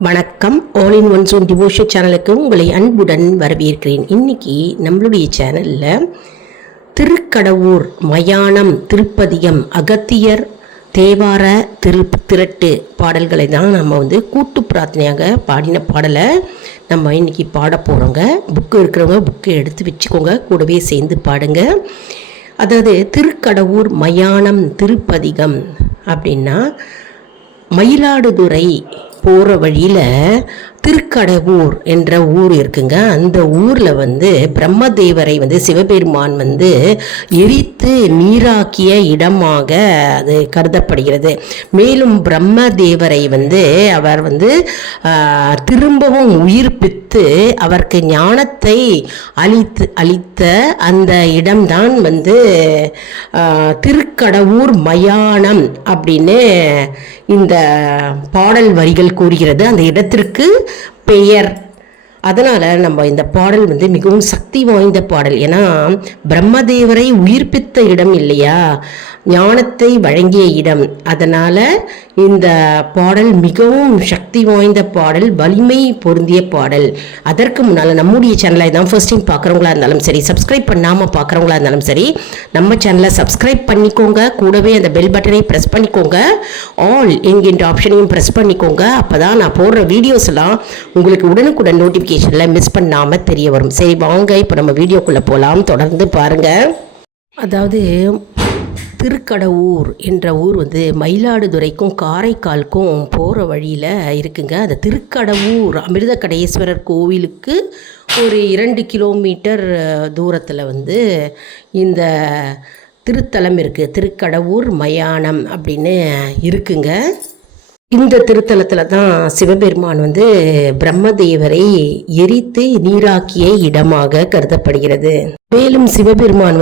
வணக்கம். All in one zone devotion சேனலுக்கு உங்களை அன்புடன் வரவேற்கிறேன். இன்னைக்கு நம்மளுடைய சேனலில் திருக்கடவூர் மயானம் திருப்பதிகம் அகத்தியர் தேவார திரட்டு பாடல்களை தான் நம்ம கூட்டு பிரார்த்தனையாக பாடின பாடலை நம்ம இன்னைக்கு பாட போகிறோங்க. புக்கு இருக்கிறவங்க புக்கு எடுத்து வச்சுக்கோங்க, கூடவே சேர்ந்து பாடுங்க. அதாவது திருக்கடவூர் மயானம் திருப்பதிகம் அப்படின்னா மயிலாடுதுறை போகிற வழியில் திருக்கடவூர் என்ற ஊர் இருக்குங்க. அந்த ஊரில் பிரம்மதேவரை சிவபெருமான் எரித்து நீராக்கிய இடமாக அது கருதப்படுகிறது. மேலும் பிரம்மதேவரை அவர் திரும்பவும் உயிர்ப்பித்து அவருக்கு ஞானத்தை அளித்த அந்த இடம்தான் திருக்கடவூர் மயானம் அப்படின்னு இந்த பாடல் வரிகள் கூறுகிறது. அந்த இடத்திற்கு பெயர். அதனால் நம்ம இந்த பாடல் மிகவும் சக்தி வாய்ந்த பாடல். ஏன்னா பிரம்மதேவரை உயிர்ப்பித்த இடம் இல்லையா, ஞானத்தை வழங்கிய இடம். அதனால் இந்த பாடல் மிகவும் சக்தி வாய்ந்த பாடல், வலிமை பொருந்திய பாடல். அதற்கு முன்னால் நம்முடைய சேனலை தான் ஃபர்ஸ்ட் டைம் பார்க்குறவங்களா இருந்தாலும் சரி, சப்ஸ்கிரைப் பண்ணாமல் பார்க்குறவங்களா இருந்தாலும் சரி, நம்ம சேனலை சப்ஸ்கிரைப் பண்ணிக்கோங்க. கூடவே அந்த பெல் பட்டனை ப்ரெஸ் பண்ணிக்கோங்க, ஆல் என்கின்ற ஆப்ஷனையும் ப்ரெஸ் பண்ணிக்கோங்க. அப்போ தான் நான் போடுற வீடியோஸ் எல்லாம் உங்களுக்கு உடனுக்குடன் நோட்டிஃபிகேஷனில் மிஸ் பண்ணாமல் தெரிய வரும். சரி வாங்க, இப்போ நம்ம வீடியோக்குள்ளே போகலாம். தொடர்ந்து பாருங்கள். அதாவது திருக்கடவூர் என்ற ஊர் மயிலாடுதுறைக்கும் காரைக்காலுக்கும் போகிற வழியில் இருக்குங்க. அந்த திருக்கடவூர் அமிர்தகடேஸ்வரர் கோவிலுக்கு ஒரு 2 கிலோமீட்டர் தூரத்தில் இந்த திருத்தலம் இருக்குது. திருக்கடவூர் மயானம் அப்படின்னு இருக்குங்க. இந்த திருத்தலத்தில் தான் சிவபெருமான் பிரம்மதேவரை எரித்து நீராக்கிய இடமாக கருதப்படுகிறது. மேலும் சிவபெருமான்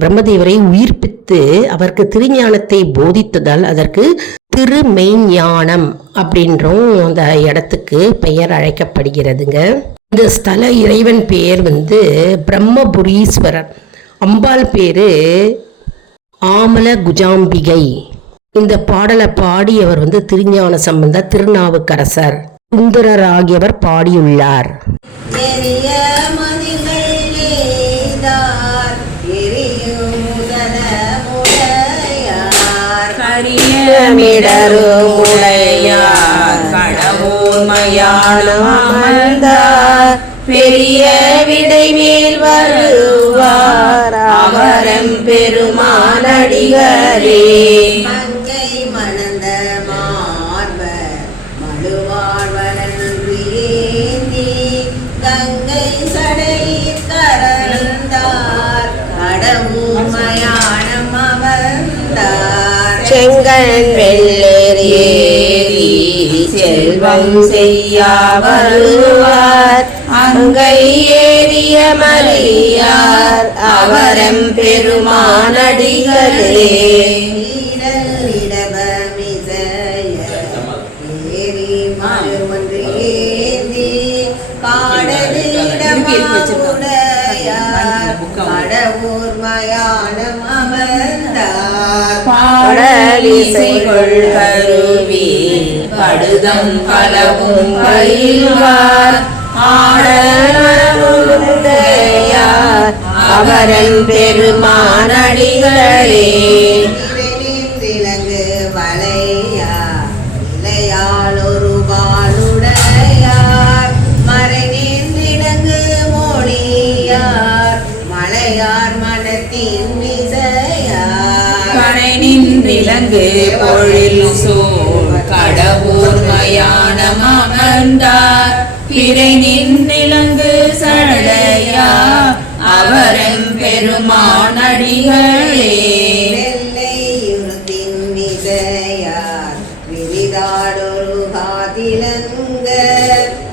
பிரம்மதேவரை உயிர்ப்பித்து அவருக்கு திருஞானத்தை போதித்ததால் அதற்கு திருமெய்ஞானம் அப்படின்றும் அந்த இடத்துக்கு பெயர் அழைக்கப்படுகிறதுங்க. இந்த ஸ்தல இறைவன் பெயர் பிரம்மபுரீஸ்வரர். அம்பாள் பேரு ஆமல குஜாம்பிகை. இந்த பாடலை பாடியவர் திருஞான சம்பந்தர், திருநாவுக்கரசர், சுந்தரர் ஆகியவர் பாடியுள்ளார். பெரிய விடை மேல் வருவார் அவரம் பெருமானடிகளே. செங்கன் வெள்ளேறி செல்வம் செய்யா வருவார் அங்கை ஏறிய மறியார் அவரம் பெருமானடிகளே. கடவூர் மயானம் அமர்ந்தார் பாடலிசைகள் கருவி படுதம் பலவும் பயில்வார் ஆடலுடையார் அவரன் பெருமானடிகளே. விலங்கு வளையா இலையால் ஒரு பாலுடையார் மறைநீர் விலங்கு மொழியார் மலையார் மனத்தின் விசையார் கரை நின்றிலங்கு பொழில் சூழ் கடவூர் மயானம் அமர்ந்தார் பிறை நின்றிலங்கு சடையா அவரம் பெருமானடிகளே. வெள்ளையுறுத்தின் விசையார் விரிதாடொரு காதிலங்க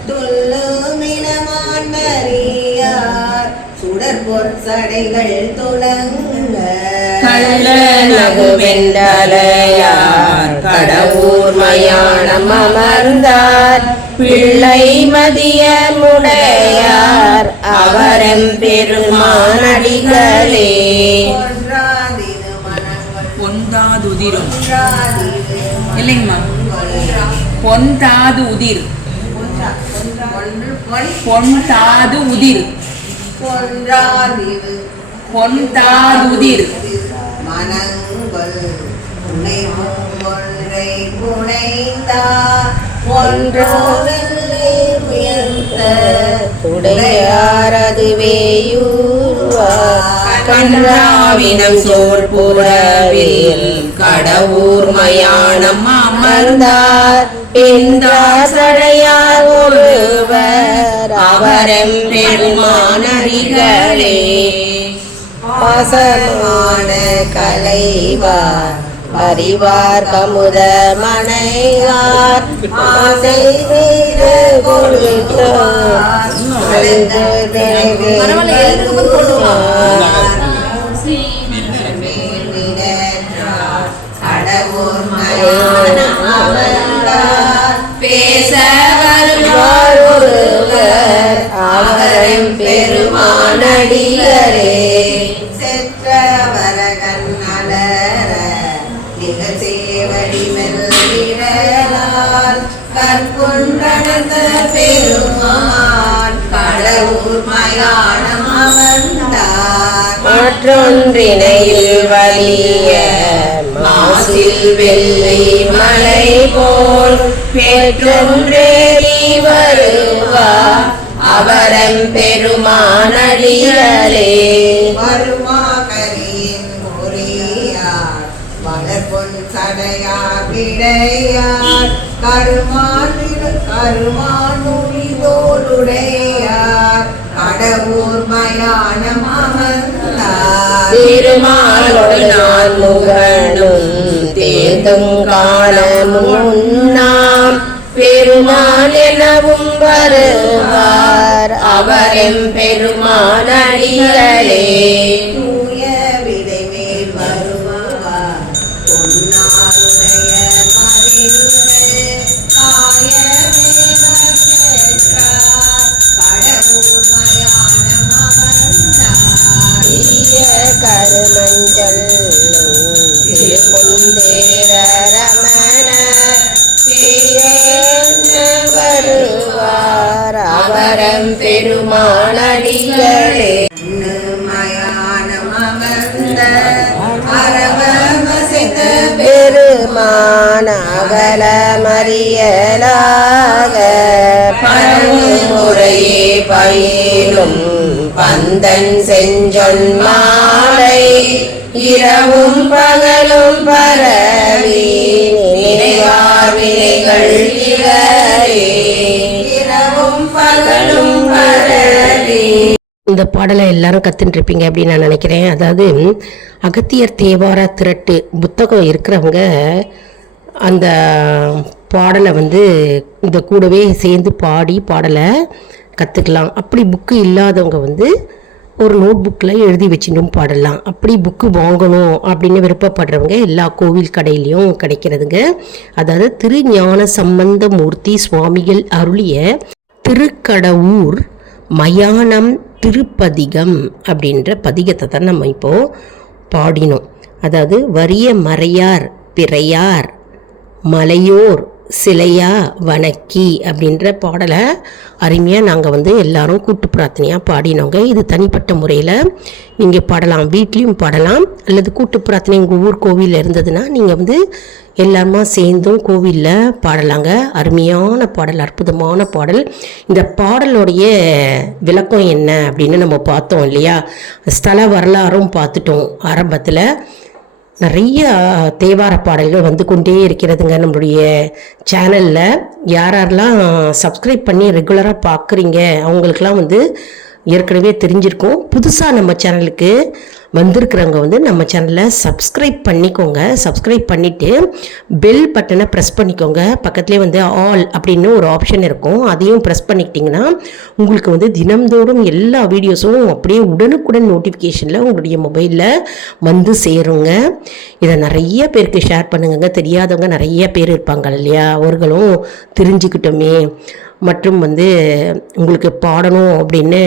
துள்ளுமினமான் மறியார் சுடர் பொற்சடைகள் துளங்க கள்ளநகுவெண்டலையார் கடவூர் மயானம் அமர்ந்தார் பிள்ளை மதிய முடையார் அவரம் பெருமானடிகளே. பொன்றாதுதிரும் இல்லைங்கம்மா பொன்தாது உதிர் பொன்தாது உதிர் பொன்தாதுதிர் மனங்கள் ஒன்றை புனைந்தா ஒன்றோவில்லை உயர்ந்த உடையாரதுவேயூர்வார் கன்றாவினம் சோழ் புறவில் கடவுர் மயானம் அமர்ந்தார் பின்றார் சடையார் ஒருவர் அவரம் பெருமானடிகளே பாசமான கலைவார் அறிவார் கமுத மனைவார் ஆசை மீது கொடுத்தார் கடவுர் மயானம் அமர்ந்தார் பேச வருவார் ஒருவர் அவரம் பெருமானடிகளே செற்றவரகன் அலர நிகழ்சேவடி மெல்லிடலால் கற்குன்றடந்த பெருமான் கடவுர் மயானம் அமர்ந்தார் மற்றொன்றினையில் வலிய மாசில் வெள்ளை மலை போல் பெற்றொன்றேறி வருவார் அவரம் பெருமானடிகளே வருமாகரியின் பொறியார் வளர்பொன் சடையார் விடையார் கருமானுடையார் கடவுர் மயானம் அமர்ந்தார் திருமாலோடு நான் முகனும் தேர்ந்தும் காண முன்னாம் பெருமான் எனவும் வருவார் அவரும் பெருமானடிகளே தூய விதை மேல் வருவார் பொன்னாருடைய மறிவு காய கடவுர் மயானம் அமர்ந்தார் கருமஞ்சள் திருப்பொந்தேர ரமண வருவார் அவரம் பெருமானடிகளே மயானம் அமர்ந்த அரவம் வசித்த பெருமான் அகல மறியலாக பரவும் முறையே பயிலும் பந்தன் செஞ்சொன் மாலை இரவும் பகலும் பரவி நினைவார் வினைகள் இரவும் பகலும் பரவி. இந்த பாடலை எல்லாரும் கத்துட்டு இருப்பீங்க அப்படின்னு நான் நினைக்கிறேன். அதாவது அகத்தியர் தேவார திரட்டு புத்தகம் இருக்கிறவங்க அந்த பாடலை வந்து இந்த கூடவே சேர்ந்து பாடி பாடலை கற்றுக்கலாம். அப்படி புக்கு இல்லாதவங்க வந்து ஒரு நோட் புக்கில் எழுதி வச்சுட்டும் பாடலாம். அப்படி புக்கு வாங்கணும் அப்படின்னு விருப்பப்படுறவங்க எல்லா கோவில் கடையிலையும் கிடைக்கிறதுங்க. அதாவது திருஞான சம்பந்த மூர்த்தி சுவாமிகள் அருளிய திருக்கடவூர் மயானம் திருப்பதிகம் அப்படின்ற பதிகத்தை தான் நம்ம இப்போது பாடினோம். அதாவது வறிய மறையார் பிறையார் மலையோர் சிலையா வணக்கி அப்படின்ற பாடலை அருமையாக நாங்கள் வந்து எல்லாரும் கூட்டு பிரார்த்தனையாக பாடினோங்க. இது தனிப்பட்ட முறையில் நீங்கள் பாடலாம், வீட்லேயும் பாடலாம், அல்லது கூட்டு பிரார்த்தனை உங்கள் ஊர் கோவிலில் இருந்ததுன்னா நீங்கள் வந்து எல்லாருமா சேர்ந்தும் கோவிலில் பாடலாங்க. அருமையான பாடல், அற்புதமான பாடல். இந்த பாடலுடைய விளக்கம் என்ன அப்படின்னு நம்ம பார்த்தோம் இல்லையா? ஸ்தல வரலாறும் பார்த்துட்டோம். ஆரம்பத்தில் நிறைய தேவார பாடல்கள் வந்து கொண்டே இருக்கிறதுங்க நம்மளுடைய சேனலில். யாரெல்லாம் சப்ஸ்கிரைப் பண்ணி ரெகுலராக பார்க்குறீங்க அவங்களுக்கெல்லாம் வந்து ஏற்கனவே தெரிஞ்சிருக்கும். புதுசாக நம்ம சேனலுக்கு வந்திருக்கிறவங்க வந்து நம்ம சேனலை சப்ஸ்கிரைப் பண்ணிக்கோங்க. சப்ஸ்கிரைப் பண்ணிவிட்டு பெல் பட்டனை ப்ரெஸ் பண்ணிக்கோங்க. பக்கத்துலேயே வந்து ஆல் அப்படின்னு ஒரு ஆப்ஷன் இருக்கும், அதையும் ப்ரெஸ் பண்ணிக்கிட்டிங்கன்னா உங்களுக்கு வந்து தினம்தோறும் எல்லா வீடியோஸும் அப்படியே உடனுக்குடன் நோட்டிஃபிகேஷனில் உங்களுடைய மொபைலில் வந்து சேருங்க. இதை நிறைய பேருக்கு ஷேர் பண்ணுங்க. தெரியாதவங்க நிறைய பேர் இருப்பாங்க இல்லையா? அவர்களும் தெரிஞ்சுக்கிட்டோமே மற்றும் வந்து உங்களுக்கு பாடணும் அப்படின்னு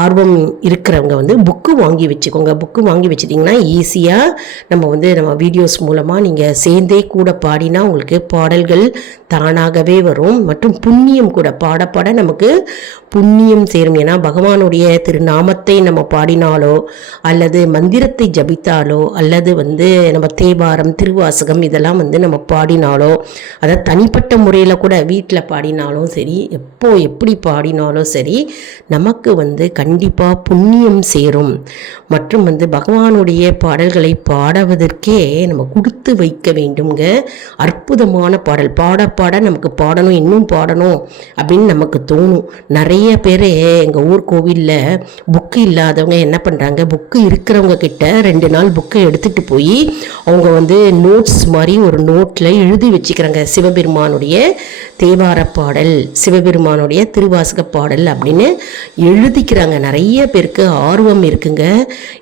ஆர்வம் இருக்கிறவங்க வந்து புக்கு வாங்கி வச்சுக்கோங்க. புக்கு வாங்கி வச்சிட்டிங்கன்னா ஈஸியாக நம்ம வீடியோஸ் மூலமாக நீங்கள் சேர்ந்தே கூட பாடினா உங்களுக்கு பாடல்கள் தானாகவே வரும். மற்றும் புண்ணியம் கூட பாட பாட நமக்கு புண்ணியம் சேரும். ஏன்னா பகவானுடைய திருநாமத்தை நம்ம பாடினாலோ அல்லது மந்திரத்தை ஜபித்தாலோ அல்லது வந்து நம்ம தேவாரம் திருவாசகம் இதெல்லாம் வந்து நம்ம பாடினாலோ, அதை தனிப்பட்ட முறையில் கூட வீட்டில் பாடினாலும் சரி, எப்படி பாடினாலும் சரி, நமக்கு வந்து கண்டிப்பாக புண்ணியம் சேரும். மற்றும் வந்து பகவானுடைய பாடல்களை பாடுவதற்கே நம்ம கொடுத்து வைக்க வேண்டுங்க. அற்புதமான பாடல் பாட பாட நமக்கு பாடணும், இன்னும் பாடணும் அப்படின்னு நமக்கு தோணும். நிறைய பேர் எங்கள் ஊர் கோவிலில் புக்கு இல்லாதவங்க என்ன பண்ணுறாங்க, புக்கு இருக்கிறவங்க கிட்ட 2 நாள் புக்கை எடுத்துகிட்டு போய் அவங்க வந்து நோட்ஸ் மாதிரி ஒரு நோட்டில் எழுதி வச்சுக்கிறாங்க. சிவபெருமானுடைய தேவார பாடல், சிவபெருமானுடைய திருவாசக பாடல் அப்படின்னு எழுதிக்கிறாங்க. நிறைய பேருக்கு ஆர்வம் இருக்குங்க,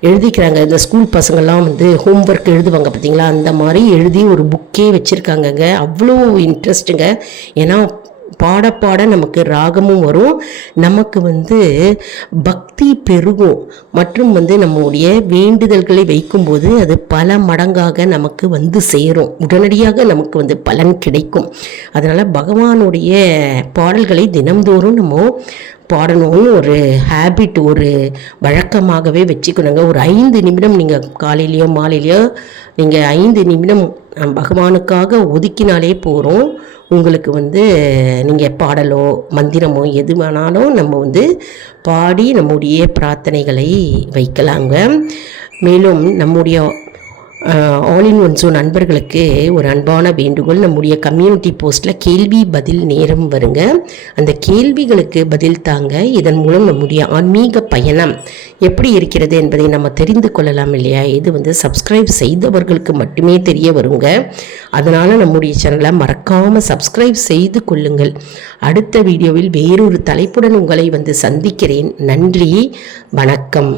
எழுதிக்கிறாங்க. இந்த ஸ்கூல் பசங்கள்லாம் வந்து ஹோம்ஒர்க் எழுதுவாங்க பார்த்தீங்களா, அந்த மாதிரி எழுதி ஒரு புக்கே வச்சுருக்காங்கங்க. அவ்வளோ இன்ட்ரெஸ்ட்டுங்க. ஏன்னா பாட பாட நமக்கு ராகமும் வரும், நமக்கு வந்து பக்தி பெருகும். மற்றும் வந்து நம்முடைய வேண்டுதல்களை வைக்கும்போது அது பல மடங்காக நமக்கு வந்து சேரும், உடனடியாக நமக்கு வந்து பலன் கிடைக்கும். அதனால் பகவானுடைய பாடல்களை தினம்தோறும் நம்ம பாடணும்னு ஒரு ஹேபிட், ஒரு வழக்கமாகவே வச்சுக்கணுங்க. ஒரு 5 நிமிடம் நீங்கள் காலையிலையோ மாலையிலையோ நீங்கள் 5 நிமிடம் பகவானுக்காக ஒதுக்கினாலே போகிறோம். உங்களுக்கு வந்து நீங்கள் பாடலோ மந்திரமோ எது வேணாலும் நம்ம வந்து பாடி நம்முடைய பிரார்த்தனைகளை வைக்கலாங்க. மேலும் நம்முடைய ஆல் இன் ஒன் ஷோ நண்பர்களுக்கு ஒரு அன்பான வேண்டுகோள், நம்முடைய கம்யூனிட்டி போஸ்ட்டில் கேள்வி பதில் நேரம் வருங்க. அந்த கேள்விகளுக்கு பதில் தாங்க. இதன் மூலம் நம்முடைய ஆன்மீக பயணம் எப்படி இருக்கிறது என்பதை நம்ம தெரிந்து கொள்ளலாம் இல்லையா. இது வந்து சப்ஸ்கிரைப் செய்தவர்களுக்கு மட்டுமே தெரிய வருங்க. அதனால் நம்முடைய சேனலை மறக்காமல் சப்ஸ்கிரைப் செய்து கொள்ளுங்கள். அடுத்த வீடியோவில் வேறொரு தலைப்புடன் உங்களை வந்து சந்திக்கிறேன். நன்றி, வணக்கம்.